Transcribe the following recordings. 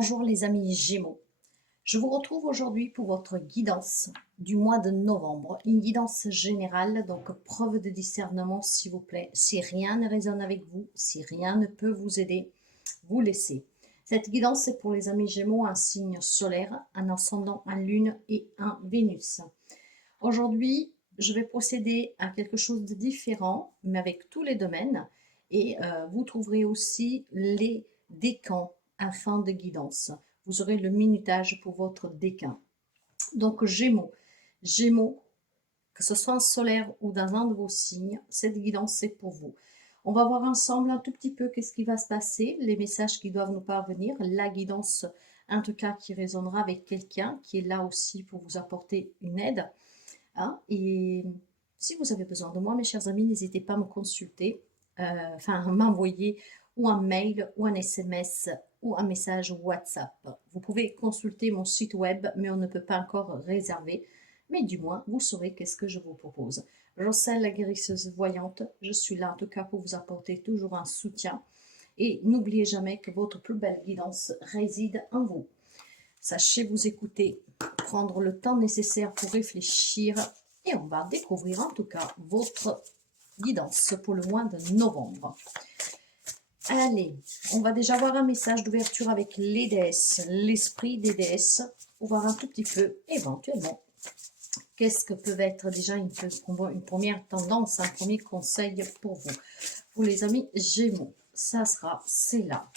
Bonjour les amis Gémeaux, je vous retrouve aujourd'hui pour votre guidance du mois de novembre, une guidance générale, donc preuve de discernement s'il vous plaît. Si rien ne résonne avec vous, si rien ne peut vous aider, vous laissez. Cette guidance est pour les amis Gémeaux, un signe solaire, un ascendant, un lune et un Vénus. Aujourd'hui, je vais procéder à quelque chose de différent, mais avec tous les domaines, et vous trouverez aussi les décans afin de guidance. Vous aurez le minutage pour votre décan. Donc Gémeaux, Gémeaux, que ce soit en solaire ou dans un de vos signes, cette guidance c'est pour vous. On va voir ensemble un tout petit peu qu'est-ce qui va se passer, les messages qui doivent nous parvenir, la guidance en tout cas qui résonnera avec quelqu'un qui est là aussi pour vous apporter une aide. Hein, et si vous avez besoin de moi, mes chers amis, n'hésitez pas à me consulter, enfin m'envoyer ou un mail ou un SMS ou un message WhatsApp. Vous pouvez consulter mon site web, mais on ne peut pas encore réserver. Mais du moins, vous saurez qu'est-ce que je vous propose. Jocelyne, la guérisseuse voyante, je suis là en tout cas pour vous apporter toujours un soutien. Et n'oubliez jamais que votre plus belle guidance réside en vous. Sachez vous écouter, prendre le temps nécessaire pour réfléchir et on va découvrir en tout cas votre guidance pour le mois de novembre. Allez, on va déjà voir un message d'ouverture avec les déesses, l'esprit des déesses, pour voir un tout petit peu éventuellement qu'est-ce que peut être déjà une première tendance, un premier conseil pour vous. Pour les amis Gémeaux, ça sera, c'est là.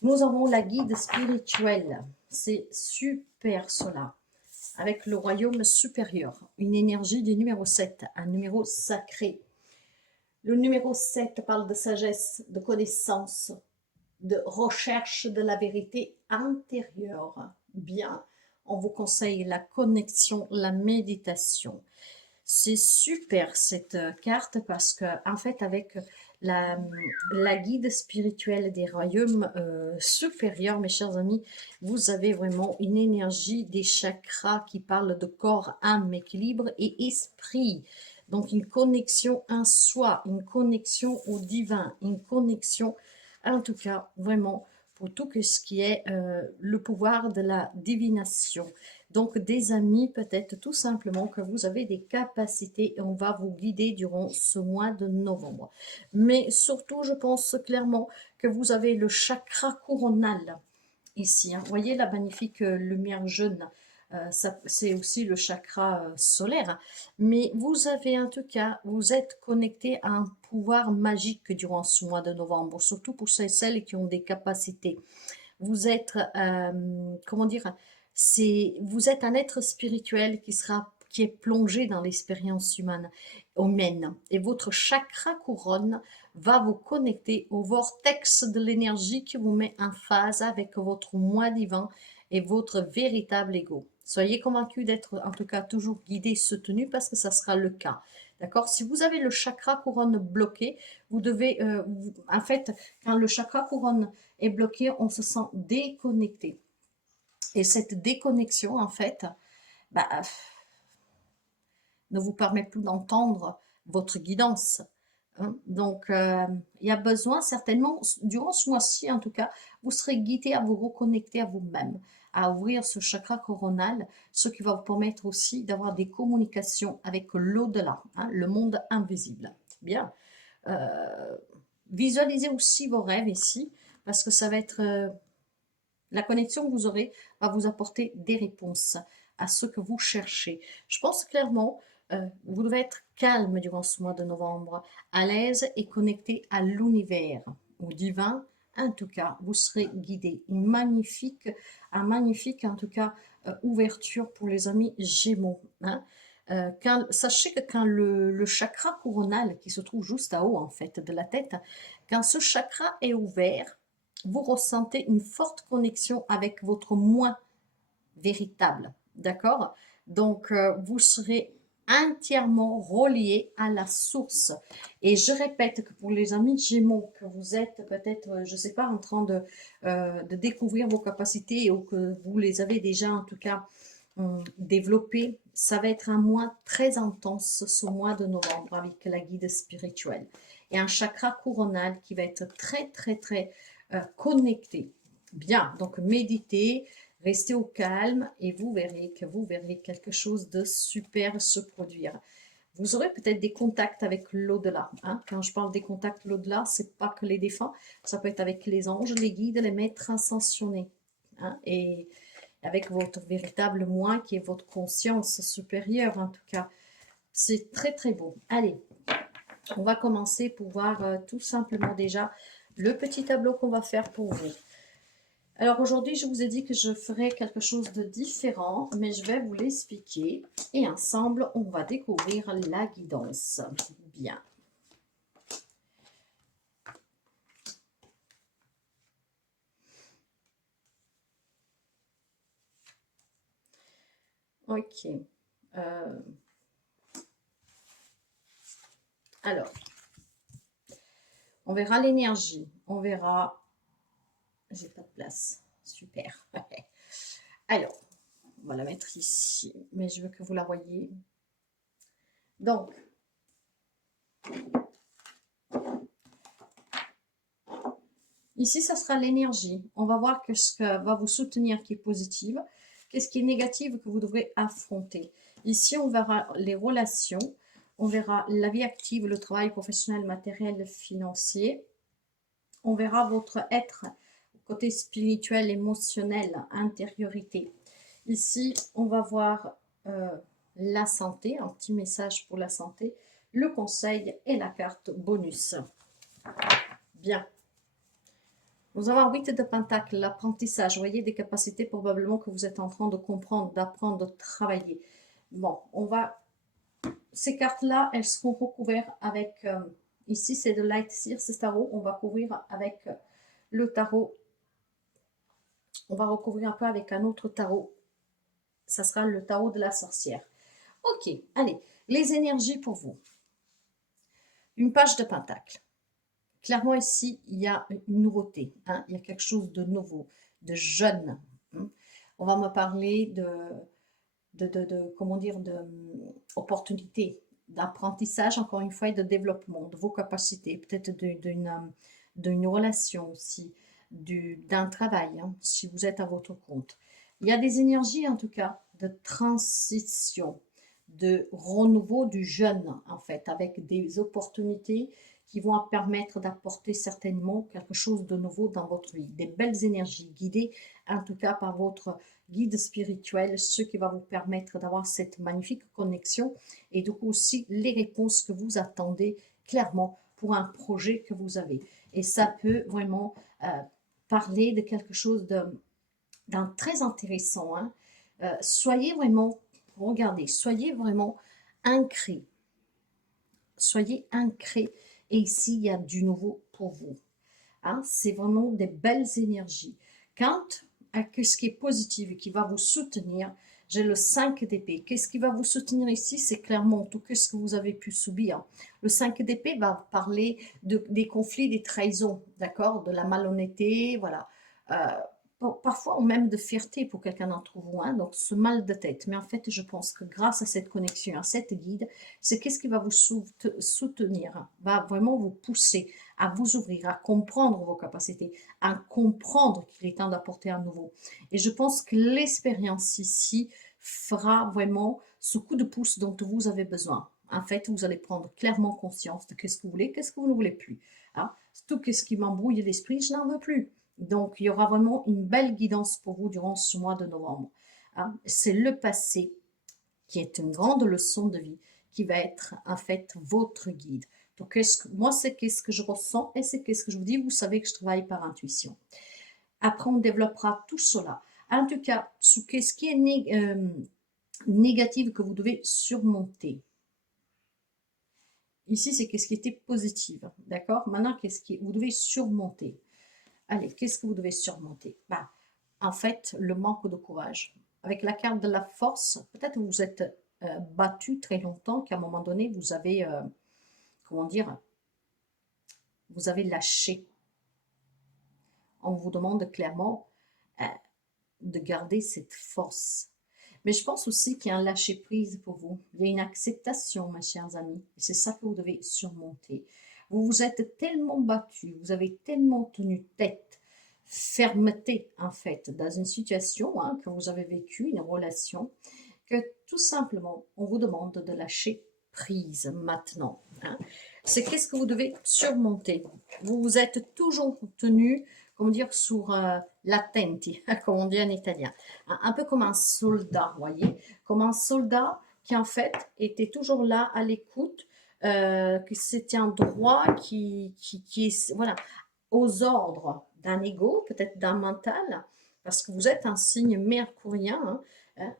Nous avons la guide spirituelle, c'est super cela, avec le royaume supérieur, une énergie du numéro 7, un numéro sacré. Le numéro 7 parle de sagesse, de connaissance, de recherche de la vérité intérieure. Bien, on vous conseille la connexion, la méditation. C'est super cette carte parce que en fait avec la guide spirituelle des royaumes supérieurs, mes chers amis, vous avez vraiment une énergie des chakras qui parle de corps, âme, équilibre et esprit. Donc une connexion en soi, une connexion au divin, une connexion en tout cas vraiment pour tout ce qui est le pouvoir de la divination. Donc des amis, peut-être tout simplement que vous avez des capacités et on va vous guider durant ce mois de novembre. Mais surtout, je pense clairement que vous avez le chakra coronal ici. Hein. Vous voyez la magnifique lumière jaune, c'est aussi le chakra solaire. Mais vous avez en tout cas, vous êtes connecté à un pouvoir magique durant ce mois de novembre, surtout pour celles qui ont des capacités. Vous êtes, comment dire, vous êtes un être spirituel qui est plongé dans l'expérience humaine. Et votre chakra couronne va vous connecter au vortex de l'énergie qui vous met en phase avec votre moi divin et votre véritable ego. Soyez convaincus d'être en tout cas toujours guidé, soutenu parce que ça sera le cas. D'accord? Si vous avez le chakra couronne bloqué, vous devez, en fait, quand le chakra couronne est bloqué, on se sent déconnecté. Et cette déconnexion, en fait, bah, ne vous permet plus d'entendre votre guidance. Hein. Donc, il y a besoin certainement, durant ce mois-ci en tout cas, vous serez guidé à vous reconnecter à vous-même, à ouvrir ce chakra coronal, ce qui va vous permettre aussi d'avoir des communications avec l'au-delà, hein, le monde invisible. Bien. Visualisez aussi vos rêves ici, parce que ça va être la connexion que vous aurez va vous apporter des réponses à ce que vous cherchez. Je pense clairement, vous devez être calme durant ce mois de novembre, à l'aise et connecté à l'univers, au divin. En tout cas, vous serez guidé. Un magnifique en tout cas, ouverture pour les amis Gémeaux. Hein. Sachez que quand le chakra coronal, qui se trouve juste à haut en fait de la tête, quand ce chakra est ouvert, vous ressentez une forte connexion avec votre moi véritable, d'accord? Donc, vous serez entièrement relié à la source. Et je répète que pour les amis Gémeaux, que vous êtes peut-être, je ne sais pas, en train de découvrir vos capacités ou que vous les avez déjà en tout cas développées, ça va être un mois très intense, ce mois de novembre avec la guide spirituelle. Et un chakra coronal qui va être très, très, très connecté. Bien, donc méditez, restez au calme et vous verrez quelque chose de super se produire. Vous aurez peut-être des contacts avec l'au-delà, hein. Quand je parle des contacts l'au-delà, c'est pas que les défunts, ça peut être avec les anges, les guides, les maîtres ascensionnés, hein, et avec votre véritable moi qui est votre conscience supérieure en tout cas. C'est très très beau. Allez, on va commencer pour voir tout simplement déjà le petit tableau qu'on va faire pour vous. Alors aujourd'hui, je vous ai dit que je ferai quelque chose de différent, mais je vais vous l'expliquer. Et ensemble, on va découvrir la guidance. Bien. Ok. Alors, on verra l'énergie. On verra... J'ai pas de place. Super. Alors, on va la mettre ici, mais je veux que vous la voyez. Donc, ici, ça sera l'énergie. On va voir que ce que va vous soutenir qui est positive, qu'est-ce qui est négatif que vous devrez affronter. Ici, on verra les relations, on verra la vie active, le travail professionnel, matériel, financier. On verra votre être, côté spirituel, émotionnel, intériorité. Ici, on va voir la santé, un petit message pour la santé, le conseil et la carte bonus. Bien. Nous avons 8 de Pentacle, l'apprentissage. Vous voyez des capacités probablement que vous êtes en train de comprendre, d'apprendre, de travailler. Bon, on va... Ces cartes-là, elles seront recouvertes avec... ici, c'est de Light Seer, ce tarot. On va couvrir avec le tarot. On va recouvrir un peu avec un autre tarot. Ça sera le tarot de la sorcière. Ok, allez. Les énergies pour vous. Une page de Pentacle. Clairement, ici, il y a une nouveauté. Hein, il y a quelque chose de nouveau, de jeune. Hein. On va me parler comment dire, d'opportunités, d'apprentissage, encore une fois, et de développement de vos capacités, peut-être d'une relation aussi, d'un travail, hein, si vous êtes à votre compte. Il y a des énergies, en tout cas, de transition, de renouveau du jeune, en fait, avec des opportunités qui vont permettre d'apporter certainement quelque chose de nouveau dans votre vie. Des belles énergies guidées, en tout cas par votre guide spirituel, ce qui va vous permettre d'avoir cette magnifique connexion et du coup aussi les réponses que vous attendez clairement pour un projet que vous avez. Et ça peut vraiment parler de quelque chose d'un très intéressant. Hein. Soyez vraiment, regardez, soyez vraiment ancrés. Soyez ancrés. Et ici, il y a du nouveau pour vous. Hein, c'est vraiment des belles énergies. Quant à ce qui est positif et qui va vous soutenir, j'ai le 5 d'épée. Qu'est-ce qui va vous soutenir ici? C'est clairement tout ce que vous avez pu subir. Le 5 d'épée va parler des conflits, des trahisons, d'accord? De la malhonnêteté, voilà. Parfois même de fierté pour quelqu'un d'entre vous, hein, donc ce mal de tête. Mais en fait, je pense que grâce à cette connexion, à cette guide, c'est qu'est-ce qui va vous soutenir, va vraiment vous pousser à vous ouvrir, à comprendre vos capacités, à comprendre qu'il est temps d'apporter un nouveau. Et je pense que l'expérience ici fera vraiment ce coup de pouce dont vous avez besoin. En fait, vous allez prendre clairement conscience de qu'est-ce que vous voulez, qu'est-ce que vous ne voulez plus. Hein? Tout ce qui m'embrouille l'esprit, je n'en veux plus. Donc, il y aura vraiment une belle guidance pour vous durant ce mois de novembre. Hein? C'est le passé qui est une grande leçon de vie qui va être en fait votre guide. Donc, moi, c'est qu'est-ce que je ressens et c'est qu'est-ce que je vous dis. Vous savez que je travaille par intuition. Après, on développera tout cela. En tout cas, qu'est-ce qui est négatif que vous devez surmonter. Ici, c'est qu'est-ce qui était positif. D'accord? Maintenant, qu'est-ce qui vous devez surmonter. Allez, qu'est-ce que vous devez surmonter? Bah, en fait, le manque de courage. Avec la carte de la force, peut-être vous êtes battu très longtemps, qu'à un moment donné, vous avez, comment dire, vous avez lâché. On vous demande clairement de garder cette force. Mais je pense aussi qu'il y a un lâcher-prise pour vous. Il y a une acceptation, mes chers amis. C'est ça que vous devez surmonter. Vous vous êtes tellement battu, vous avez tellement tenu tête, fermeté, en fait, dans une situation hein, que vous avez vécue, une relation, que tout simplement, on vous demande de lâcher prise maintenant. Hein. C'est qu'est-ce que vous devez surmonter. Vous vous êtes toujours tenu, comment dire, sur l'attenti, comme on dit en italien. Un peu comme un soldat, voyez, comme un soldat qui en fait était toujours là à l'écoute, qui se tient droit, qui est voilà, aux ordres d'un ego, peut-être d'un mental, parce que vous êtes un signe mercurien,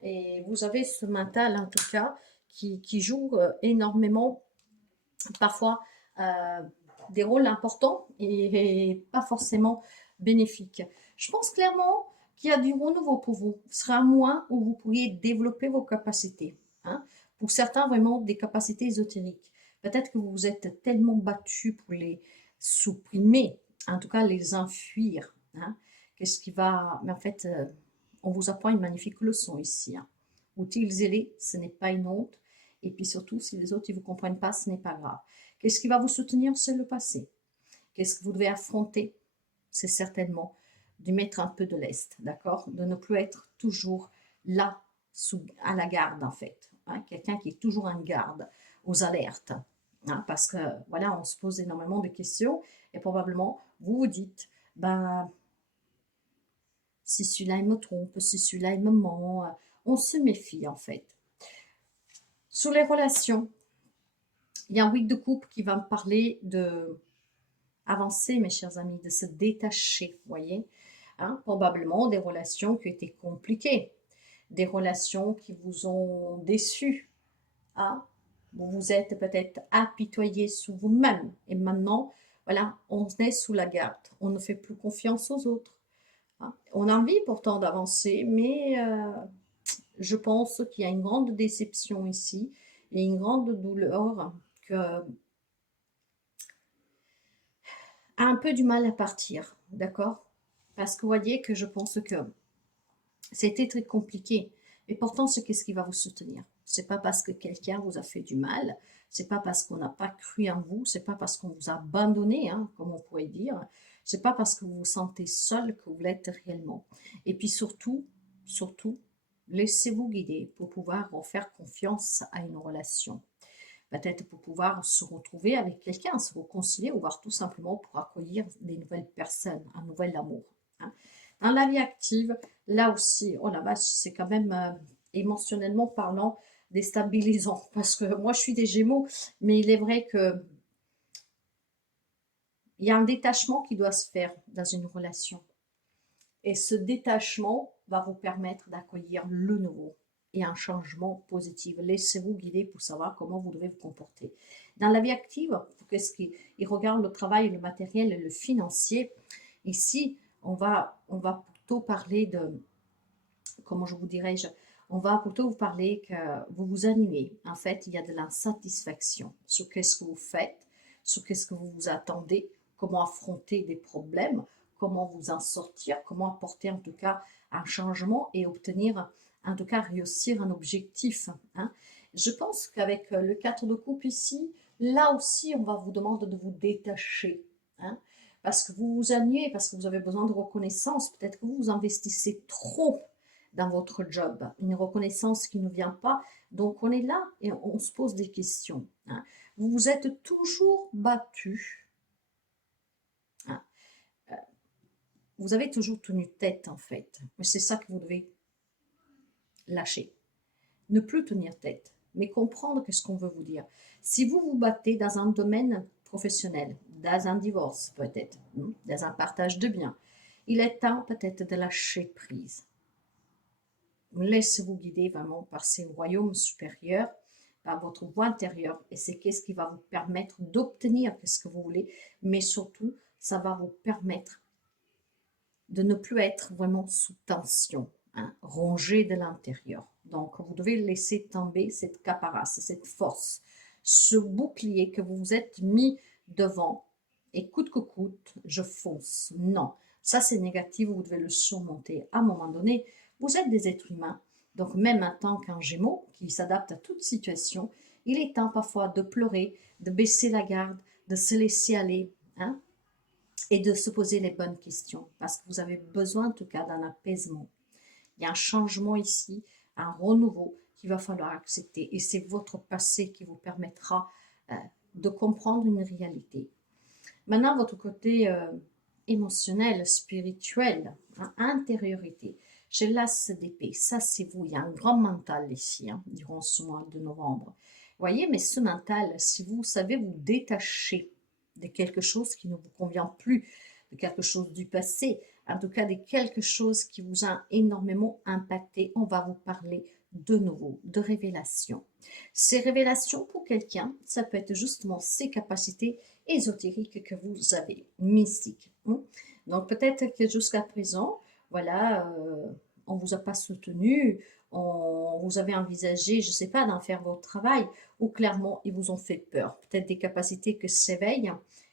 et vous avez ce mental en tout cas qui joue énormément, parfois euh, des rôles importants et pas forcément bénéfiques. Je pense clairement qu'il y a du renouveau pour vous. Ce sera un mois où vous pourriez développer vos capacités. Hein. Pour certains, vraiment des capacités ésotériques. Peut-être que vous vous êtes tellement battu pour les supprimer, en tout cas les enfuir. Hein. Qu'est-ce qui va... Mais en fait, on vous apprend une magnifique leçon ici. Hein. Utilisez-les, ce n'est pas une honte. Et puis surtout, si les autres ne vous comprennent pas, ce n'est pas grave. Qu'est-ce qui va vous soutenir? C'est le passé. Qu'est-ce que vous devez affronter? C'est certainement de mettre un peu de lest, d'accord? De ne plus être toujours là, à la garde, en fait. Hein? Quelqu'un qui est toujours en garde, aux alertes. Hein? Parce que, voilà, on se pose énormément de questions et probablement, vous vous dites, ben, si celui-là, il me trompe, si celui-là, il me ment, on se méfie, en fait. Sur les relations, il y a un week de couple qui va me parler de avancer, mes chers amis, de se détacher, vous voyez. Hein, probablement des relations qui ont été compliquées, des relations qui vous ont déçu. Hein. Vous vous êtes peut-être apitoyé sur vous-même et maintenant, voilà, on est sous la garde. On ne fait plus confiance aux autres. Hein. On a envie pourtant d'avancer, mais je pense qu'il y a une grande déception ici et une grande douleur que a un peu du mal à partir, d'accord? Parce que vous voyez que je pense que c'était très compliqué. Et pourtant, c'est qu'est-ce qui va vous soutenir? C'est pas parce que quelqu'un vous a fait du mal, c'est pas parce qu'on n'a pas cru en vous, c'est pas parce qu'on vous a abandonné, hein, comme on pourrait dire, c'est pas parce que vous vous sentez seul que vous l'êtes réellement. Et puis surtout, surtout, laissez-vous guider pour pouvoir faire confiance à une relation. Peut-être pour pouvoir se retrouver avec quelqu'un, se réconcilier ou voir tout simplement pour accueillir des nouvelles personnes, un nouvel amour. Hein. Dans la vie active, là aussi, oh la vache, c'est quand même émotionnellement parlant déstabilisant parce que moi je suis des Gémeaux, mais il est vrai que il y a un détachement qui doit se faire dans une relation. Et ce détachement va vous permettre d'accueillir le nouveau et un changement positif. Laissez-vous guider pour savoir comment vous devez vous comporter. Dans la vie active, qu'est-ce qu'il regarde le travail, le matériel et le financier. Ici, on va plutôt parler de, comment je vous dirais-je, on va plutôt vous parler que vous vous ennuyez. En fait, il y a de l'insatisfaction sur qu'est-ce que vous faites, sur qu'est-ce que vous vous attendez, comment affronter des problèmes, comment vous en sortir, comment apporter en tout cas un changement et obtenir, en tout cas réussir un objectif. Hein. Je pense qu'avec le 4 de coupe ici, là aussi, on va vous demander de vous détacher. Hein, parce que vous vous ennuyez, parce que vous avez besoin de reconnaissance. Peut-être que vous vous investissez trop dans votre job, une reconnaissance qui ne vient pas. Donc on est là et on se pose des questions. Hein. Vous vous êtes toujours battu. Hein. Vous avez toujours tenu tête en fait. Mais c'est ça que vous devez lâcher. Ne plus tenir tête, mais comprendre ce qu'on veut vous dire. Si vous vous battez dans un domaine professionnel, dans un divorce peut-être, dans un partage de biens, il est temps peut-être de lâcher prise. Laissez-vous guider vraiment par ces royaumes supérieurs, par votre voix intérieure, et c'est qu'est-ce qui va vous permettre d'obtenir ce que vous voulez, mais surtout, ça va vous permettre de ne plus être vraiment sous tension, hein, rongé de l'intérieur. Donc, vous devez laisser tomber cette caparace, cette force, ce bouclier que vous vous êtes mis devant, et coûte que coûte, je fonce. Non, ça c'est négatif, vous devez le surmonter. À un moment donné, vous êtes des êtres humains, donc même en tant qu'un Gémeaux qui s'adapte à toute situation, il est temps parfois de pleurer, de baisser la garde, de se laisser aller. Hein. et de se poser les bonnes questions, parce que vous avez besoin en tout cas d'un apaisement. Il y a un changement ici, un renouveau qu'il va falloir accepter, et c'est votre passé qui vous permettra de comprendre une réalité. Maintenant, votre côté émotionnel, spirituel, hein, intériorité. J'ai l'as d'épée, ça c'est vous, il y a un grand mental ici, hein, durant ce mois de novembre. Vous voyez, mais ce mental, si vous savez vous détacher de quelque chose qui ne vous convient plus, de quelque chose du passé, en tout cas de quelque chose qui vous a énormément impacté, on va vous parler de nouveau, de révélations. Ces révélations pour quelqu'un, ça peut être justement ses capacités ésotériques que vous avez, mystiques. Hein. Donc peut-être que jusqu'à présent, voilà, on ne vous a pas soutenu, vous avez envisagé, je ne sais pas, d'en faire votre travail, ou clairement, ils vous ont fait peur. Peut-être des capacités que s'éveillent,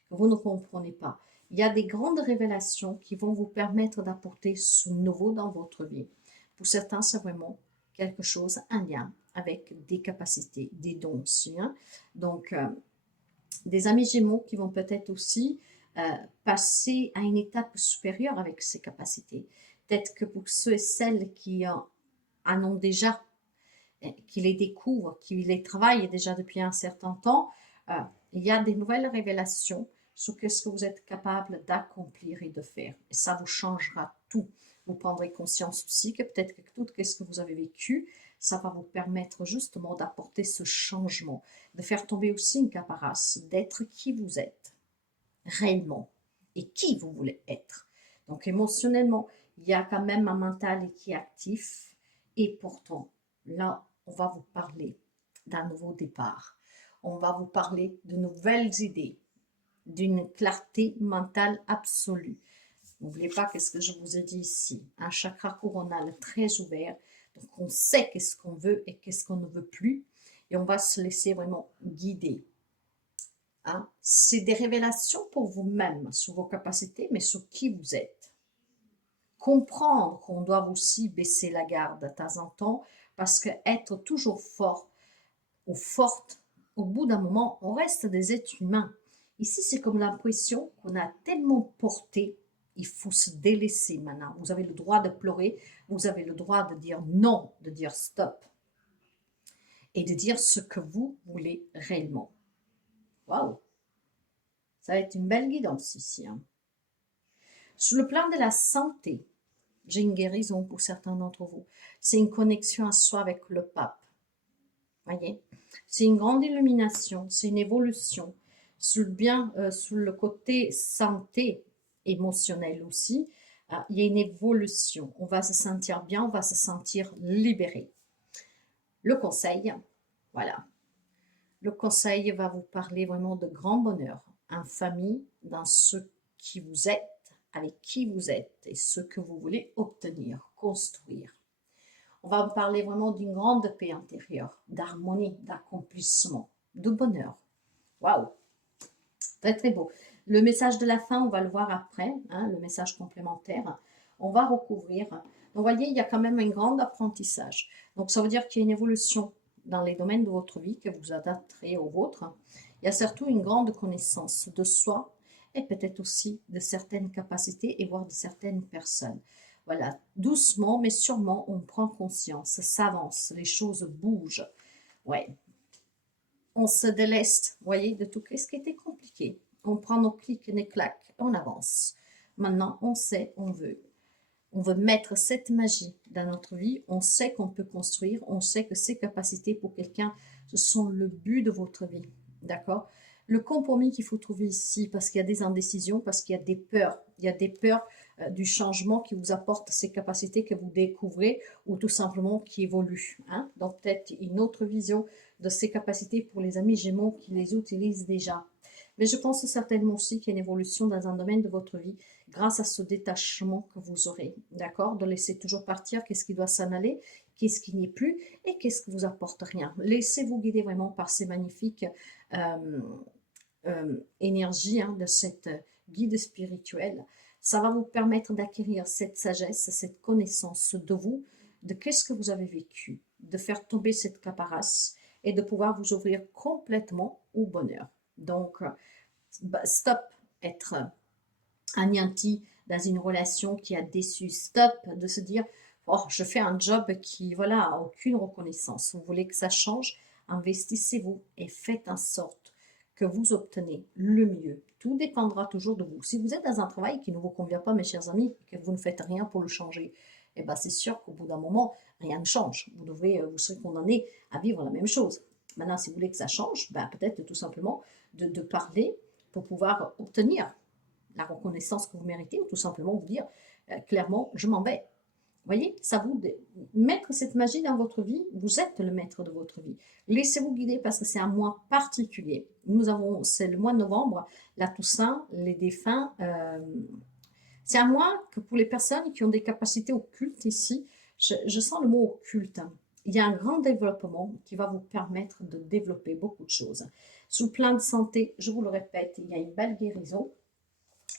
que vous ne comprenez pas. Il y a des grandes révélations qui vont vous permettre d'apporter ce nouveau dans votre vie. Pour certains, c'est vraiment quelque chose, un lien avec des capacités, des dons aussi. Hein. Donc, des amis Gémeaux qui vont peut-être aussi passer à une étape supérieure avec ces capacités. Peut-être que pour ceux et celles qui en ont déjà, qui les découvrent, qui les travaillent déjà depuis un certain temps, il y a des nouvelles révélations sur ce que vous êtes capable d'accomplir et de faire. Et ça vous changera tout. Vous prendrez conscience aussi que peut-être que tout ce que vous avez vécu, ça va vous permettre justement d'apporter ce changement, de faire tomber aussi une caparace, d'être qui vous êtes réellement et qui vous voulez être. Donc émotionnellement, il y a quand même un mental qui est actif, et pourtant, là, on va vous parler d'un nouveau départ. On va vous parler de nouvelles idées, d'une clarté mentale absolue. N'oubliez pas ce que je vous ai dit ici, un chakra coronal très ouvert, donc on sait qu'est-ce qu'on veut et qu'est-ce qu'on ne veut plus, et on va se laisser vraiment guider. Hein? C'est des révélations pour vous-même, sur vos capacités, mais sur qui vous êtes. Comprendre qu'on doit aussi baisser la garde de temps en temps, parce que être toujours fort ou forte, au bout d'un moment, on reste des êtres humains. Ici, c'est comme l'impression qu'on a tellement porté, il faut se délaisser maintenant. Vous avez le droit de pleurer, vous avez le droit de dire non, de dire stop, et de dire ce que vous voulez réellement. Waouh! Ça va être une belle guidance ici. Hein. Sur le plan de la santé, j'ai une guérison pour certains d'entre vous. C'est une connexion à soi avec le pape. Voyez, c'est une grande illumination, c'est une évolution. Sur le côté santé émotionnelle aussi, il y a une évolution. On va se sentir bien, on va se sentir libéré. Le conseil, voilà. Le conseil va vous parler vraiment de grand bonheur en famille, dans ce qui vous êtes, avec qui vous êtes et ce que vous voulez obtenir, construire. On va vous parler vraiment d'une grande paix intérieure, d'harmonie, d'accomplissement, de bonheur. Waouh! Très très beau. Le message de la fin, on va le voir après, hein, le message complémentaire. On va recouvrir. Donc, vous voyez, il y a quand même un grand apprentissage. Donc, ça veut dire qu'il y a une évolution dans les domaines de votre vie que vous adapterez au vôtre. Il y a surtout une grande connaissance de soi et peut-être aussi de certaines capacités et voire de certaines personnes. Voilà, doucement mais sûrement, on prend conscience, ça s'avance, les choses bougent. Ouais, on se déleste, voyez, de tout ce qui était compliqué. On prend nos clics et nos claques, on avance. Maintenant, on sait, on veut. On veut mettre cette magie dans notre vie. On sait qu'on peut construire. On sait que ces capacités pour quelqu'un, ce sont le but de votre vie. D'accord? Le compromis qu'il faut trouver ici, parce qu'il y a des indécisions, parce qu'il y a des peurs. Il y a des peurs du changement qui vous apporte ces capacités que vous découvrez ou tout simplement qui évoluent. Hein? Donc peut-être une autre vision de ces capacités pour les amis Gémeaux qui les utilisent déjà. Mais je pense certainement aussi qu'il y a une évolution dans un domaine de votre vie grâce à ce détachement que vous aurez, d'accord? De laisser toujours partir qu'est-ce qui doit s'en aller, qu'est-ce qui n'est plus et qu'est-ce qui vous apporte rien. Laissez-vous guider vraiment par ces magnifiques énergies hein, de cette guide spirituelle. Ça va vous permettre d'acquérir cette sagesse, cette connaissance de vous, de qu'est-ce que vous avez vécu, de faire tomber cette caparace et de pouvoir vous ouvrir complètement au bonheur. Donc, stop être anéanti dans une relation qui a déçu. Stop, de se dire, oh, je fais un job qui, voilà, a aucune reconnaissance. Vous voulez que ça change? Investissez-vous et faites en sorte que vous obtenez le mieux. Tout dépendra toujours de vous. Si vous êtes dans un travail qui ne vous convient pas, mes chers amis, et que vous ne faites rien pour le changer, eh ben c'est sûr qu'au bout d'un moment, rien ne change. Vous serez condamné à vivre la même chose. Maintenant, si vous voulez que ça change, ben, peut-être tout simplement de parler pour pouvoir obtenir la reconnaissance que vous méritez, ou tout simplement vous dire clairement, je m'en vais. Vous voyez, ça vous mettre cette magie dans votre vie, vous êtes le maître de votre vie. Laissez-vous guider parce que c'est un mois particulier. C'est le mois de novembre, la Toussaint, les défunts. C'est un mois que pour les personnes qui ont des capacités occultes ici, je sens le mot occulte. Il y a un grand développement qui va vous permettre de développer beaucoup de choses. Sous le plan de santé, je vous le répète, il y a une belle guérison.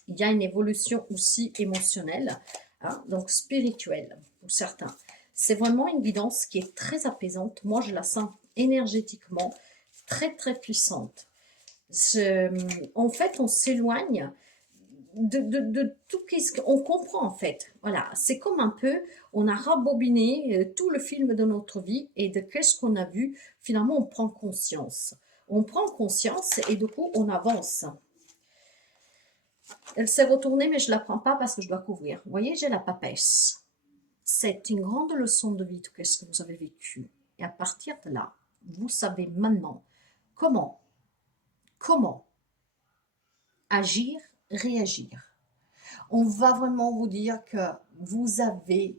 Il y a une évolution aussi émotionnelle, hein, donc spirituelle pour certains. C'est vraiment une guidance qui est très apaisante. Moi, je la sens énergétiquement très, très puissante. En fait, on s'éloigne de tout ce qu'on comprend, en fait. Voilà, c'est comme un peu, on a rabobiné tout le film de notre vie et de qu'est-ce qu'on a vu. Finalement, on prend conscience. On prend conscience et du coup, on avance. Elle s'est retournée, mais je ne la prends pas parce que je dois couvrir. Vous voyez, j'ai la papesse. C'est une grande leçon de vie, tout ce que vous avez vécu. Et à partir de là, vous savez maintenant comment agir, réagir. On va vraiment vous dire que vous avez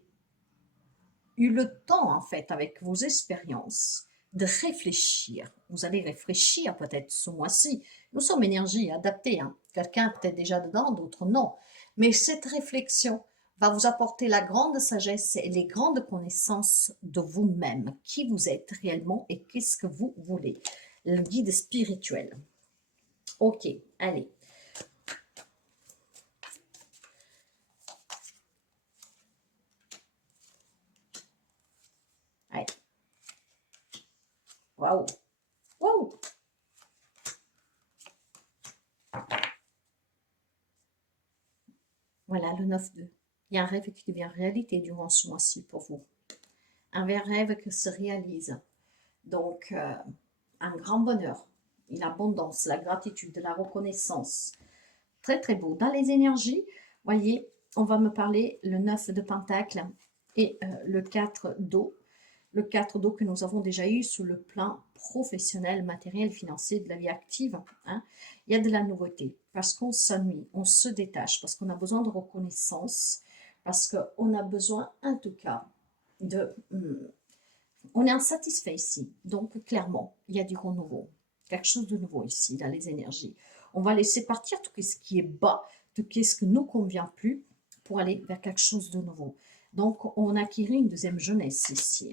eu le temps, en fait, avec vos expériences, de réfléchir. Vous allez réfléchir peut-être ce mois-ci. Nous sommes énergie adaptée. Hein. Quelqu'un est peut-être déjà dedans, d'autres non. Mais cette réflexion va vous apporter la grande sagesse et les grandes connaissances de vous-même, qui vous êtes réellement et qu'est-ce que vous voulez. Le guide spirituel. Ok, allez. Allez. Waouh. Waouh. Voilà, le 9-2. Il y a un rêve qui devient réalité durant ce mois-ci pour vous. Un rêve qui se réalise. Donc, un grand bonheur, une abondance, la gratitude, la reconnaissance. Très, très beau. Dans les énergies, voyez, on va me parler le 9 de Pentacle et le 4 d'eau. Le 4 d'eau que nous avons déjà eu sur le plan professionnel, matériel, financier, de la vie active. Hein. Il y a de la nouveauté parce qu'on s'ennuie, on se détache, parce qu'on a besoin de reconnaissance, parce qu'on a besoin, en tout cas, de... on est insatisfait ici. Donc, clairement, il y a du renouveau. Quelque chose de nouveau ici, dans les énergies. On va laisser partir tout ce qui est bas, tout ce qui ne nous convient plus, pour aller vers quelque chose de nouveau. Donc, on acquiert une deuxième jeunesse ici.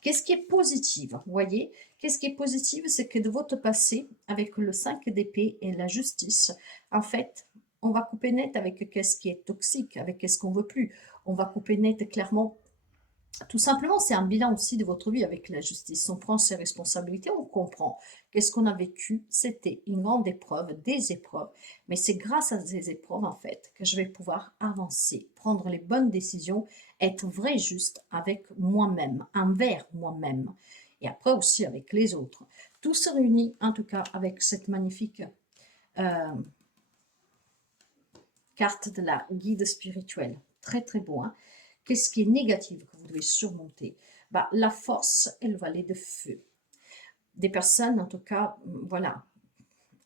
Qu'est-ce qui est positif? Vous voyez, qu'est-ce qui est positif? C'est que de votre passé, avec le 5 d'épée et la justice, en fait, on va couper net avec qu'est-ce qui est toxique, avec qu'est-ce qu'on ne veut plus. On va couper net clairement. Tout simplement, c'est un bilan aussi de votre vie avec la justice. On prend ses responsabilités, on comprend qu'est-ce qu'on a vécu. C'était une grande épreuve, des épreuves. Mais c'est grâce à ces épreuves, en fait, que je vais pouvoir avancer, prendre les bonnes décisions, être vrai juste avec moi-même, envers moi-même. Et après aussi avec les autres. Tout se réunit, en tout cas, avec cette magnifique carte de la guide spirituelle. Très, très beau, hein. Qu'est-ce qui est négatif que vous devez surmonter? Bah, la force et le valet de feu. Des personnes, en tout cas, voilà,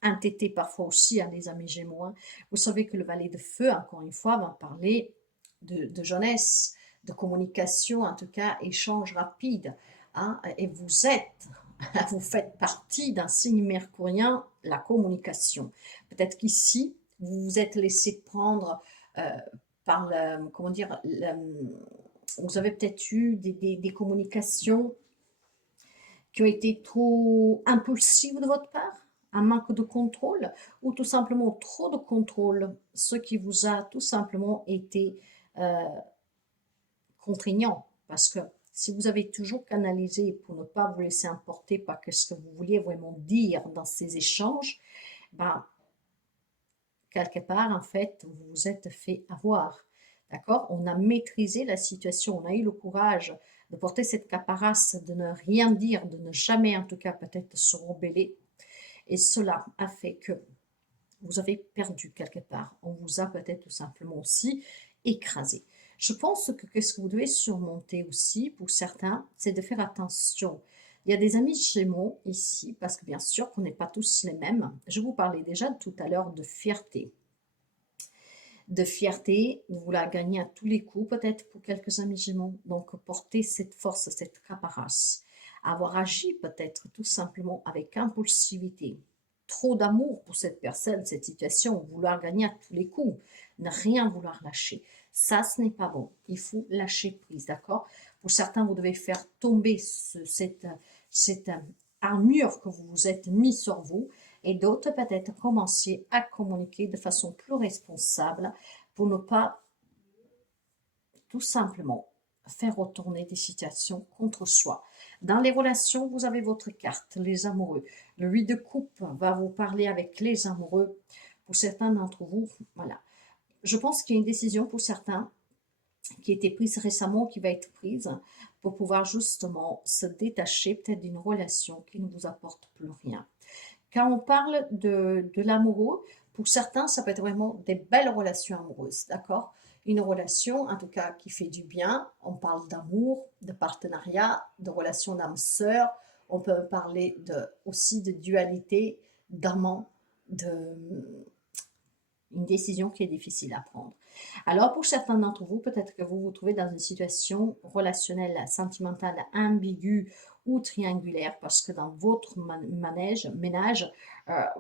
entêtées parfois aussi, hein, les amis gémeaux. Vous savez que le valet de feu, encore une fois, va parler de jeunesse, de communication, en tout cas, échange rapide. Hein, et vous faites partie d'un signe mercurien, la communication. Peut-être qu'ici, vous vous êtes laissé prendre par comment dire, vous avez peut-être eu des communications qui ont été trop impulsives de votre part, un manque de contrôle, ou tout simplement trop de contrôle, ce qui vous a tout simplement été contraignant, parce que si vous avez toujours canalisé pour ne pas vous laisser emporter par ce que vous vouliez vraiment dire dans ces échanges, ben, quelque part, en fait, vous vous êtes fait avoir. D'accord? On a maîtrisé la situation, on a eu le courage de porter cette caparace, de ne rien dire, de ne jamais, en tout cas, peut-être se rebeller. Et cela a fait que vous avez perdu quelque part. On vous a peut-être tout simplement aussi écrasé. Je pense que qu'est-ce que vous devez surmonter aussi, pour certains, c'est de faire attention. Il y a des amis Gémeaux ici, parce que bien sûr qu'on n'est pas tous les mêmes. Je vous parlais déjà tout à l'heure de fierté. De fierté, vous la gagnez à tous les coups, peut-être pour quelques amis Gémeaux. Donc, porter cette force, cette caparace. Avoir agi peut-être tout simplement avec impulsivité. Trop d'amour pour cette personne, cette situation, vouloir gagner à tous les coups, ne rien vouloir lâcher. Ça, ce n'est pas bon. Il faut lâcher prise, d'accord? Pour certains, vous devez faire tomber cette armure que vous vous êtes mis sur vous, et d'autres peut-être commencer à communiquer de façon plus responsable pour ne pas tout simplement faire retourner des situations contre soi. Dans les relations, vous avez votre carte, les amoureux. Le 8 de coupe va vous parler avec les amoureux. Pour certains d'entre vous, voilà. Je pense qu'il y a une décision pour certains qui a été prise récemment, qui va être prise pour pouvoir justement se détacher peut-être d'une relation qui ne vous apporte plus rien. Quand on parle de l'amoureux, pour certains, ça peut être vraiment des belles relations amoureuses, d'accord? Une relation, en tout cas, qui fait du bien. On parle d'amour, de partenariat, de relations d'âme sœur. On peut parler aussi de dualité, d'amant, de une décision qui est difficile à prendre. Alors, pour certains d'entre vous, peut-être que vous vous trouvez dans une situation relationnelle, sentimentale, ambiguë ou triangulaire, parce que dans votre ménage,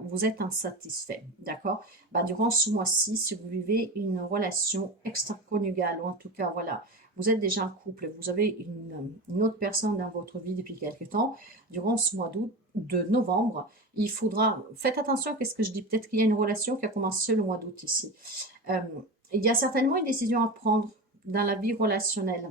vous êtes insatisfait, d'accord? Bah, durant ce mois-ci, si vous vivez une relation extra-conjugale, ou en tout cas, voilà, vous êtes déjà en couple, vous avez une autre personne dans votre vie depuis quelque temps, durant ce mois d'août, de novembre, il faudra, faites attention à ce que je dis, peut-être qu'il y a une relation qui a commencé le mois d'août ici. Euh, il y a certainement une décision à prendre dans la vie relationnelle.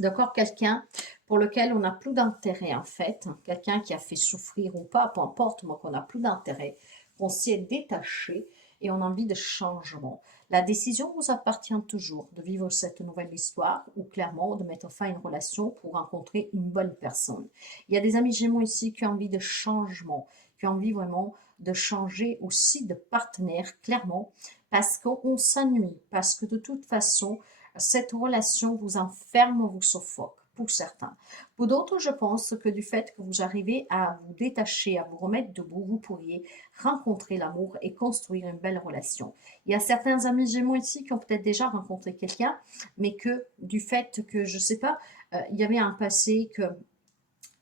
D'accord, quelqu'un pour lequel on n'a plus d'intérêt en fait, quelqu'un qui a fait souffrir ou pas, peu importe, mais qu'on n'a plus d'intérêt, qu'on s'est détaché et on a envie de changement. La décision vous appartient toujours de vivre cette nouvelle histoire ou clairement de mettre fin à une relation pour rencontrer une bonne personne. Il y a des amis Gémeaux ici qui ont envie de changement, qui ont envie vraiment de changer aussi de partenaire, clairement, parce qu'on s'ennuie, parce que de toute façon, cette relation vous enferme, vous suffoque, pour certains. Pour d'autres, je pense que du fait que vous arrivez à vous détacher, à vous remettre debout, vous pourriez rencontrer l'amour et construire une belle relation. Il y a certains amis Gémeaux ici qui ont peut-être déjà rencontré quelqu'un, mais que du fait que, je ne sais pas, il y avait un passé que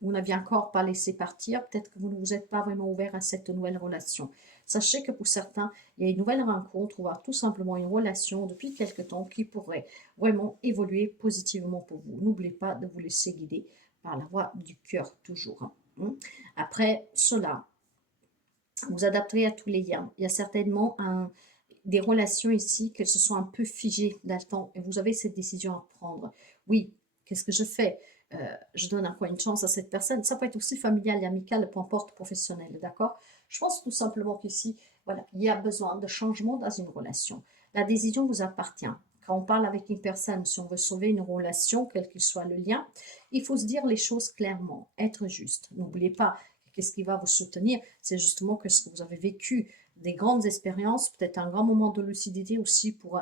vous n'aviez encore pas laissé partir, peut-être que vous ne vous êtes pas vraiment ouvert à cette nouvelle relation. Sachez que pour certains, il y a une nouvelle rencontre, voire tout simplement une relation depuis quelque temps qui pourrait vraiment évoluer positivement pour vous. N'oubliez pas de vous laisser guider par la voie du cœur toujours. Après cela, vous adapterez à tous les liens. Il y a certainement des relations ici qui se sont un peu figées dans le temps et vous avez cette décision à prendre. Oui, qu'est-ce que je fais? Je donne encore une chance à cette personne. Ça peut être aussi familial et amical, peu importe, professionnel, d'accord? Je pense tout simplement qu'ici, voilà, il y a besoin de changement dans une relation. La décision vous appartient. Quand on parle avec une personne, si on veut sauver une relation, quel qu'il soit le lien, il faut se dire les choses clairement, être juste. N'oubliez pas, qu'est-ce qui va vous soutenir? C'est justement que ce que vous avez vécu, des grandes expériences, peut-être un grand moment de lucidité aussi pour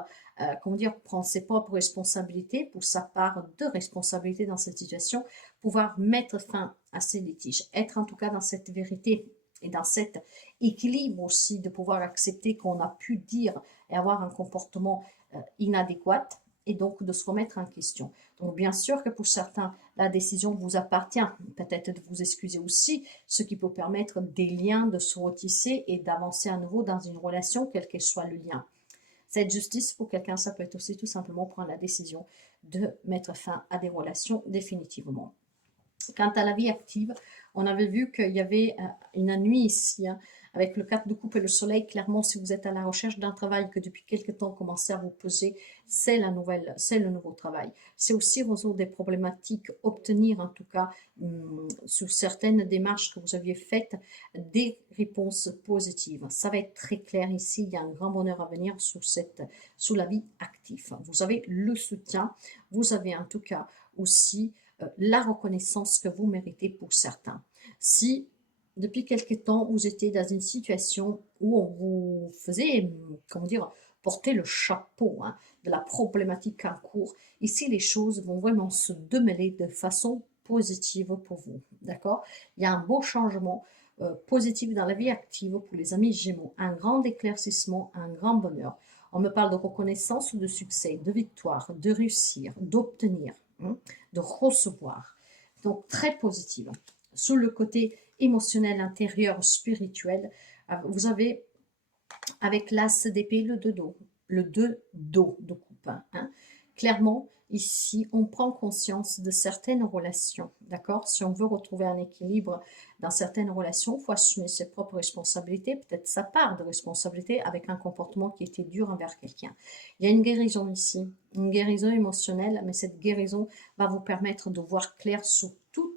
comment dire, prendre ses propres responsabilités, pour sa part de responsabilité dans cette situation, pouvoir mettre fin à ces litiges, être en tout cas dans cette vérité et dans cet équilibre aussi de pouvoir accepter qu'on a pu dire et avoir un comportement inadéquat et donc de se remettre en question. Donc bien sûr que pour certains, la décision vous appartient, peut-être de vous excuser aussi, ce qui peut permettre des liens de se retisser et d'avancer à nouveau dans une relation, quel que soit le lien. Cette justice, pour quelqu'un, ça peut être aussi tout simplement prendre la décision de mettre fin à des relations définitivement. Quant à la vie active, on avait vu qu'il y avait une nuit ici, hein, Avec le 4 de coupe et le soleil, clairement, si vous êtes à la recherche d'un travail que depuis quelque temps commencez à vous poser, c'est le nouveau travail. C'est aussi résoudre des problématiques, obtenir en tout cas, sur certaines démarches que vous aviez faites, des réponses positives. Ça va être très clair ici, il y a un grand bonheur à venir sous la vie active. Vous avez le soutien, vous avez en tout cas aussi la reconnaissance que vous méritez pour certains. Si depuis quelque temps vous étiez dans une situation où on vous faisait, comment dire, porter le chapeau de la problématique en cours, ici les choses vont vraiment se démêler de façon positive pour vous, d'accord? Il y a un beau changement positif dans la vie active pour les amis Gémeaux, un grand éclaircissement, un grand bonheur. On me parle de reconnaissance ou de succès, de victoire, de réussir, d'obtenir, de recevoir. Donc très positive. Sous le côté émotionnel, intérieur, spirituel, vous avez avec l'as d'épée, le 2 d'eau, le 2 d'eau de coupe. Clairement, ici, on prend conscience de certaines relations, d'accord? Si on veut retrouver un équilibre dans certaines relations, il faut assumer ses propres responsabilités, peut-être sa part de responsabilité avec un comportement qui était dur envers quelqu'un. Il y a une guérison ici, une guérison émotionnelle, mais cette guérison va vous permettre de voir clair sur tout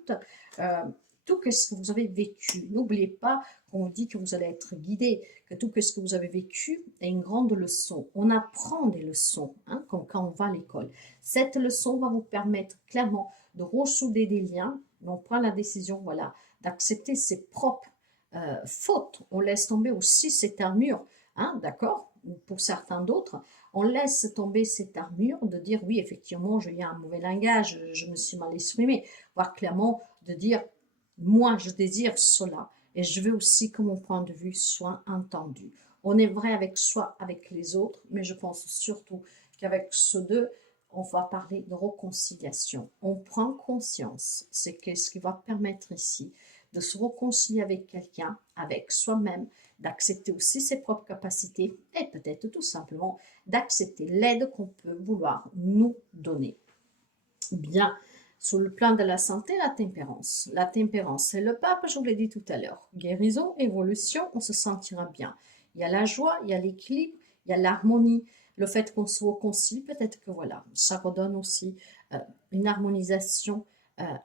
ce que vous avez vécu. N'oubliez pas qu'on vous dit que vous allez être guidé, que tout ce que vous avez vécu est une grande leçon. On apprend des leçons, comme quand on va à l'école. Cette leçon va vous permettre clairement de ressouder des liens. On prend la décision, voilà, d'accepter ses propres fautes. On laisse tomber aussi cette armure, d'accord? Pour certains d'autres, on laisse tomber cette armure de dire oui, effectivement, j'ai eu un mauvais langage, je me suis mal exprimé, voire clairement de dire moi, je désire cela et je veux aussi que mon point de vue soit entendu. On est vrai avec soi, avec les autres, mais je pense surtout qu'avec ceux deux, on va parler de réconciliation. On prend conscience, c'est ce qui va permettre ici de se réconcilier avec quelqu'un, avec soi-même, d'accepter aussi ses propres capacités et peut-être tout simplement d'accepter l'aide qu'on peut vouloir nous donner. Bien, sur le plan de la santé, la tempérance. La tempérance, c'est le pape, je vous l'ai dit tout à l'heure. Guérison, évolution, on se sentira bien. Il y a la joie, il y a l'équilibre, il y a l'harmonie. Le fait qu'on se réconcilie, peut-être que voilà, ça redonne aussi une harmonisation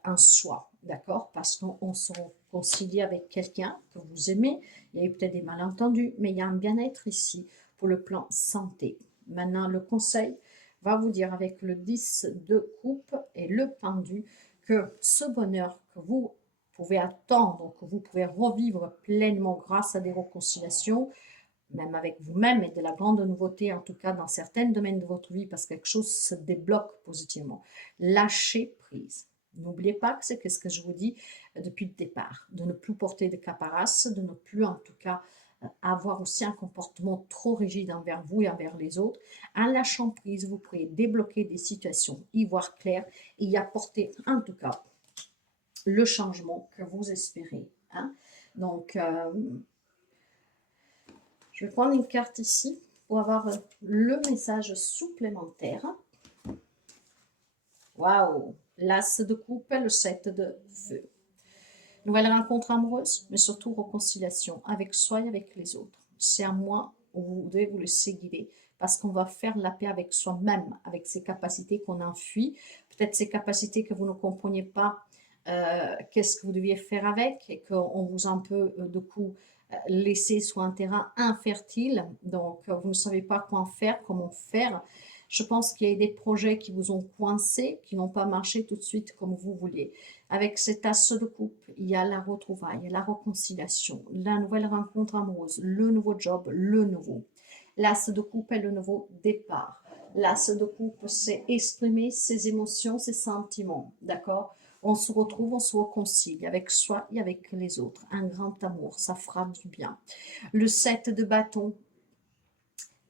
en soi, d'accord? Parce qu'on se réconcilie avec quelqu'un que vous aimez. Il y a eu peut-être des malentendus, mais il y a un bien-être ici pour le plan santé. Maintenant, le conseil va vous dire avec le 10 de coupe et le pendu que ce bonheur que vous pouvez attendre, que vous pouvez revivre pleinement grâce à des réconciliations, même avec vous-même, et de la grande nouveauté en tout cas dans certains domaines de votre vie parce que quelque chose se débloque positivement. Lâchez prise. N'oubliez pas que c'est ce que je vous dis depuis le départ, de ne plus porter de caparace, de ne plus en tout cas avoir aussi un comportement trop rigide envers vous et envers les autres. En lâchant prise, vous pourrez débloquer des situations, y voir clair et y apporter en tout cas le changement que vous espérez. Donc, je vais prendre une carte ici pour avoir le message supplémentaire. Waouh! L'as de coupe et le 7 de feu. Nouvelle rencontre amoureuse, mais surtout réconciliation avec soi et avec les autres. C'est à moi où vous devez vous laisser guider parce qu'on va faire la paix avec soi-même, avec ces capacités qu'on enfuit, peut-être ces capacités que vous ne compreniez pas, qu'est-ce que vous deviez faire avec et qu'on vous a un peu de coup laissé sur un terrain infertile, donc vous ne savez pas quoi en faire, comment faire. Je pense qu'il y a des projets qui vous ont coincé, qui n'ont pas marché tout de suite comme vous vouliez. Avec cet as de coupe, il y a la retrouvaille, la réconciliation, la nouvelle rencontre amoureuse, le nouveau job, le nouveau. L'as de coupe est le nouveau départ. L'as de coupe, c'est exprimer ses émotions, ses sentiments, d'accord? On se retrouve, on se réconcilie avec soi et avec les autres. Un grand amour, ça fera du bien. Le 7 de bâton,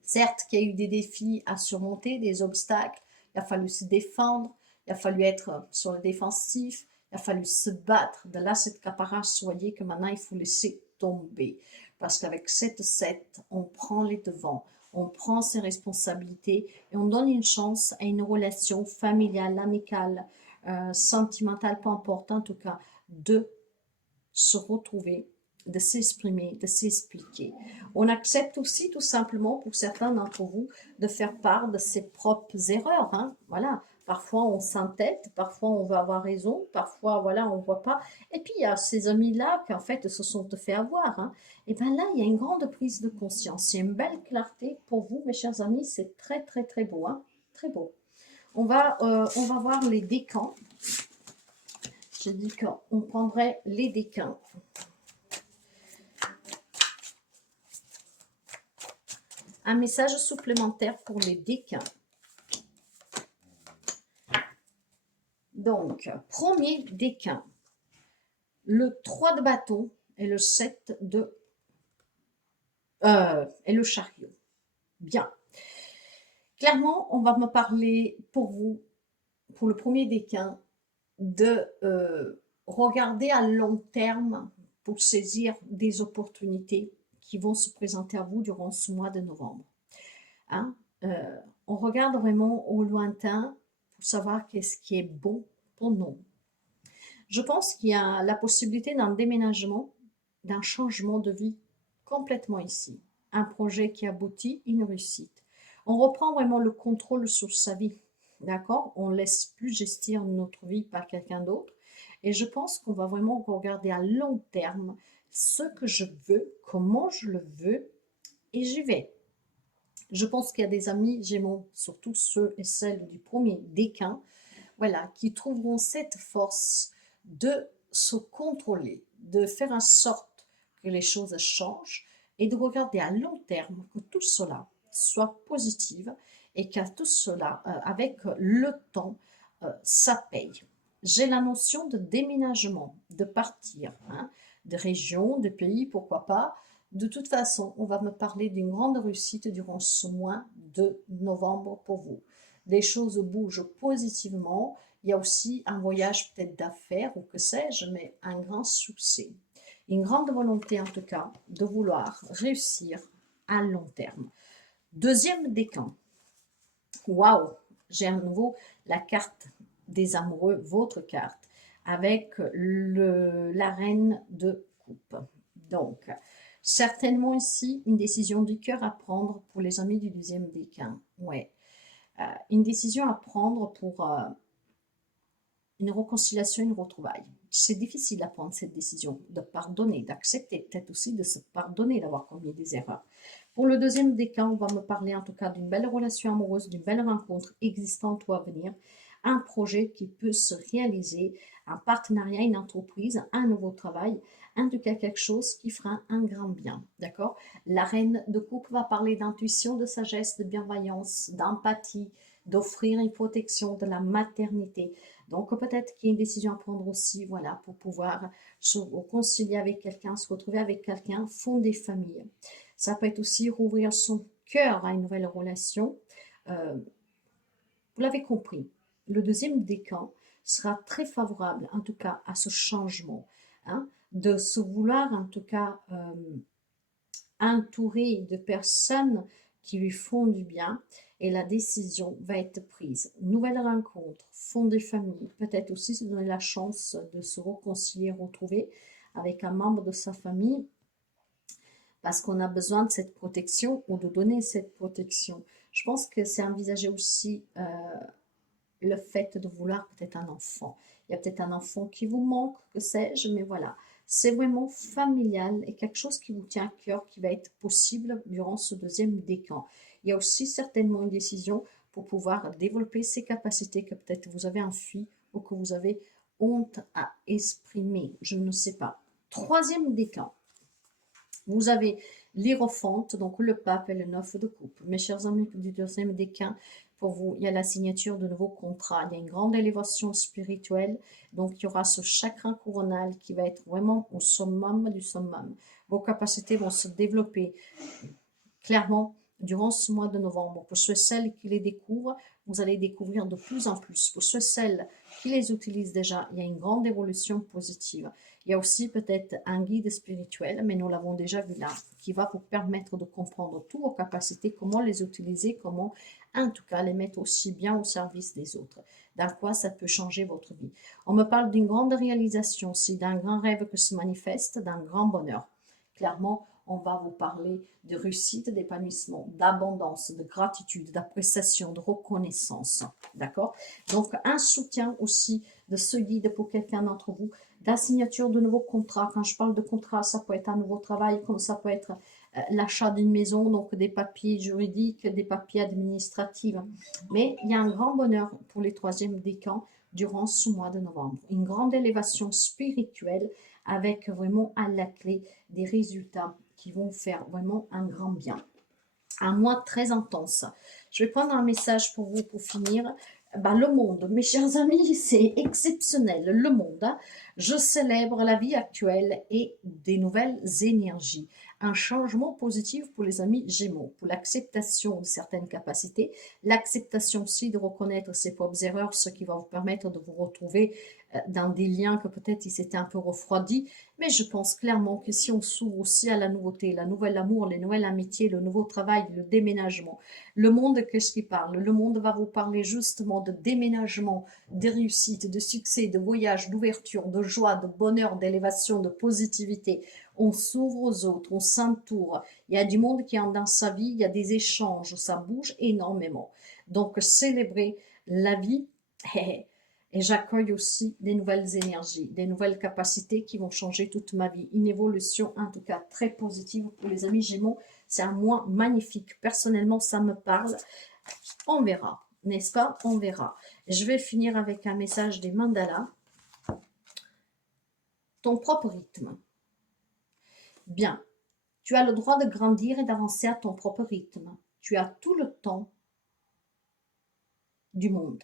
certes qu'il y a eu des défis à surmonter, des obstacles, il a fallu se défendre, il a fallu être sur le défensif, il a fallu se battre. De là, cette caparace, voyez que maintenant, il faut laisser tomber. Parce qu'avec cette 7, on prend les devants, on prend ses responsabilités et on donne une chance à une relation familiale, amicale, sentimentale, peu importe en tout cas, de se retrouver de s'exprimer, de s'expliquer. On accepte aussi tout simplement pour certains d'entre vous de faire part de ses propres erreurs. Hein. Voilà. Parfois on s'entête, parfois on va avoir raison, parfois voilà on voit pas. Et puis il y a ces amis-là qui en fait se sont fait avoir. Hein. Et bien là il y a une grande prise de conscience, il y a une belle clarté pour vous mes chers amis, c'est très très très beau, hein. Très beau. On va voir les décans. J'ai dit qu'on prendrait les décans. Un message supplémentaire pour les décans. Donc, premier décan, le 3 de bâton et le 7 de... et le chariot. Bien. Clairement, on va me parler pour vous, pour le premier décan, de regarder à long terme pour saisir des opportunités qui vont se présenter à vous durant ce mois de novembre. Hein? On regarde vraiment au lointain pour savoir qu'est-ce qui est bon pour nous. Je pense qu'il y a la possibilité d'un déménagement, d'un changement de vie complètement ici. Un projet qui aboutit, une réussite. On reprend vraiment le contrôle sur sa vie. D'accord? On ne laisse plus gestir notre vie par quelqu'un d'autre. Et je pense qu'on va vraiment regarder à long terme ce que je veux, comment je le veux, et j'y vais. Je pense qu'il y a des amis Gémeaux, surtout ceux et celles du premier décan, voilà, qui trouveront cette force de se contrôler, de faire en sorte que les choses changent et de regarder à long terme que tout cela soit positif et qu'à tout cela, avec le temps, ça paye. J'ai la notion de déménagement, de partir, hein, de région, de pays, pourquoi pas. De toute façon, on va me parler d'une grande réussite durant ce mois de novembre pour vous. Les choses bougent positivement. Il y a aussi un voyage peut-être d'affaires ou que sais-je, mais un grand succès. Une grande volonté en tout cas de vouloir réussir à long terme. Deuxième décan. Waouh, j'ai à nouveau la carte des amoureux, votre carte, avec la reine de coupe. Donc, certainement ici, une décision du cœur à prendre pour les amis du deuxième décan. Ouais. Une décision à prendre pour une réconciliation, une retrouvaille. C'est difficile à prendre cette décision, de pardonner, d'accepter, peut-être aussi de se pardonner d'avoir commis des erreurs. Pour le deuxième décan, on va me parler en tout cas d'une belle relation amoureuse, d'une belle rencontre existante ou à venir, un projet qui peut se réaliser, un partenariat, une entreprise, un nouveau travail, en tout cas quelque chose qui fera un grand bien, d'accord? La reine de coupe va parler d'intuition, de sagesse, de bienveillance, d'empathie, d'offrir une protection, de la maternité. Donc peut-être qu'il y a une décision à prendre aussi, voilà, pour pouvoir se réconcilier avec quelqu'un, se retrouver avec quelqu'un, fonder famille. Ça peut être aussi rouvrir son cœur à une nouvelle relation. Vous l'avez compris, le deuxième décan sera très favorable, en tout cas, à ce changement, hein, de se vouloir, en tout cas, entouré de personnes qui lui font du bien et la décision va être prise. Nouvelle rencontre, fonder famille, peut-être aussi se donner la chance de se réconcilier, retrouver avec un membre de sa famille parce qu'on a besoin de cette protection ou de donner cette protection. Je pense que c'est envisager aussi le fait de vouloir peut-être un enfant. Il y a peut-être un enfant qui vous manque, que sais-je, mais voilà. C'est vraiment familial et quelque chose qui vous tient à cœur, qui va être possible durant ce deuxième décan. Il y a aussi certainement une décision pour pouvoir développer ces capacités que peut-être vous avez enfuies ou que vous avez honte à exprimer. Je ne sais pas. Troisième décan. Vous avez l'Hiérophante, donc le pape et le 9 de coupe. Mes chers amis du deuxième décan, pour vous, il y a la signature de nouveaux contrats, il y a une grande élévation spirituelle, donc il y aura ce chakra coronal qui va être vraiment au summum du summum. Vos capacités vont se développer clairement durant ce mois de novembre. Pour ceux et celles qui les découvrent, vous allez découvrir de plus en plus. Pour ceux et celles qui les utilisent déjà, il y a une grande évolution positive. Il y a aussi peut-être un guide spirituel, mais nous l'avons déjà vu là, qui va vous permettre de comprendre toutes vos capacités, comment les utiliser, comment en tout cas les mettre aussi bien au service des autres. dans quoi ça peut changer votre vie. On me parle d'une grande réalisation, c'est d'un grand rêve que se manifeste, d'un grand bonheur. Clairement, on va vous parler de réussite, d'épanouissement, d'abondance, de gratitude, d'appréciation, de reconnaissance. D'accord? Donc, un soutien aussi de ce guide pour quelqu'un d'entre vous, la signature de nouveaux contrats. Quand je parle de contrat, ça peut être un nouveau travail, comme ça peut être l'achat d'une maison, donc des papiers juridiques, des papiers administratifs. Mais il y a un grand bonheur pour les troisièmes décans durant ce mois de novembre. Une grande élévation spirituelle avec vraiment à la clé des résultats qui vont faire vraiment un grand bien. Un mois très intense. Je vais prendre un message pour vous pour finir. Le monde, mes chers amis, c'est exceptionnel. Le monde, hein. Je célèbre la vie actuelle et des nouvelles énergies. Un changement positif pour les amis Gémeaux, pour l'acceptation de certaines capacités, l'acceptation aussi de reconnaître ses propres erreurs, ce qui va vous permettre de vous retrouver dans des liens que peut-être ils s'étaient un peu refroidis. Mais je pense clairement que si on s'ouvre aussi à la nouveauté, la nouvelle amour, les nouvelles amitiés, le nouveau travail, le déménagement, le monde, qu'est-ce qui parle? Le monde va vous parler justement de déménagement, de réussite, de succès, de voyage, d'ouverture, de joie, de bonheur, d'élévation, de positivité. On s'ouvre aux autres, on s'entoure. Il y a du monde qui est dans sa vie, il y a des échanges, ça bouge énormément. Donc, célébrer la vie. Et j'accueille aussi des nouvelles énergies, des nouvelles capacités qui vont changer toute ma vie. Une évolution en tout cas très positive pour les amis Gémeaux. C'est un mois magnifique. Personnellement, ça me parle. On verra, n'est-ce pas? On verra. Je vais finir avec un message des mandalas. Ton propre rythme. Bien. Tu as le droit de grandir et d'avancer à ton propre rythme. Tu as tout le temps du monde.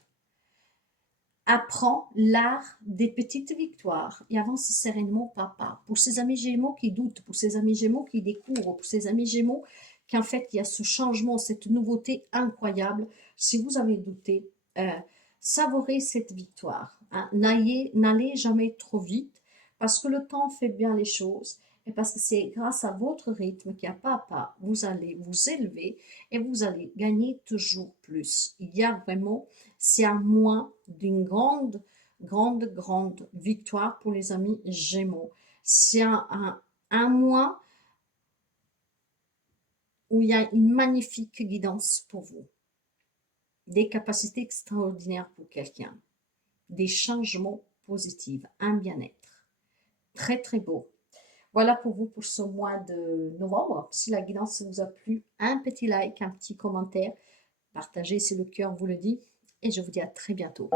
Apprends l'art des petites victoires et avance sereinement pas à pas. Pour ces amis Gémeaux qui doutent, pour ces amis Gémeaux qui découvrent, pour ces amis Gémeaux qu'en fait il y a ce changement, cette nouveauté incroyable, si vous avez douté, savourez cette victoire. Hein. N'allez jamais trop vite parce que le temps fait bien les choses et parce que c'est grâce à votre rythme qu'à pas à pas, vous allez vous élever et vous allez gagner toujours plus. Il y a vraiment, c'est un mois d'une grande, grande, grande victoire pour les amis Gémeaux. C'est un mois où il y a une magnifique guidance pour vous. Des capacités extraordinaires pour quelqu'un. Des changements positifs, un bien-être. Très, très beau. Voilà pour vous pour ce mois de novembre. Si la guidance vous a plu, un petit like, un petit commentaire. Partagez si le cœur vous le dit. Et je vous dis à très bientôt.